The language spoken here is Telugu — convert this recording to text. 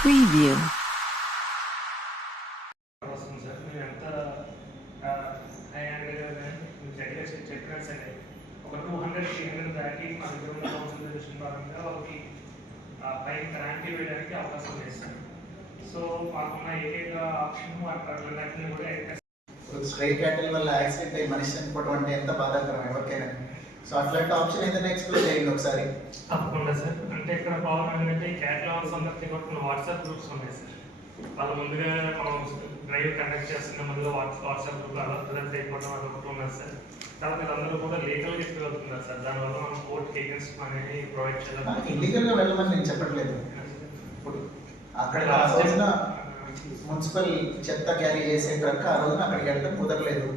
preview. పైన క్రాంతి వేయడానికి అవకాశం లేదు సార్ సో మాకున్న ఏకైక ఆప్షన్ అక్కడ వెళ్ళాలని కూడా స్ట్రైట్ క్యాటల్ వల్ల యాక్సిడెంట్ అయ్యి మనిషి చనిపోవడం అంటే ఎంత బాధాకరం ఎవరికైనా సో అట్లాంటి ఆప్షన్ ఏదైనా ఎక్స్ప్లోర్ చేయండి ఒకసారి. తప్పకుండా సార్. అంటే ఇక్కడ ప్రాబ్లం ఏంటంటే క్యాటలాగ్స్ అందరికీ కూడా వాట్సాప్ గ్రూప్స్ ఉన్నాయి సార్. వాళ్ళు ముందుగా మనం డ్రైవ్ కండక్ట్ చేస్తున్న ముందుగా వాట్స్ వాట్సాప్ గ్రూప్ అలా అయిపోవడం అది ఒకటి ఉన్నది సార్. తర్వాత వీళ్ళందరూ కూడా లీగల్గా ఎక్కువ అవుతున్నారు సార్. దానివల్ల మనం కోర్టుకి అగేన్స్ట్ అనేది ప్రొవైడ్ చేయాలి. ఇల్లీగల్గా వెళ్ళమని నేను చెప్పట్లేదు. ఇప్పుడు అక్కడ ఆ రోజున మున్సిపల్ చెత్త క్యారీ చేసే ట్రక్ ఆ రోజున అక్కడికి వెళ్ళడం కుదరలేదు.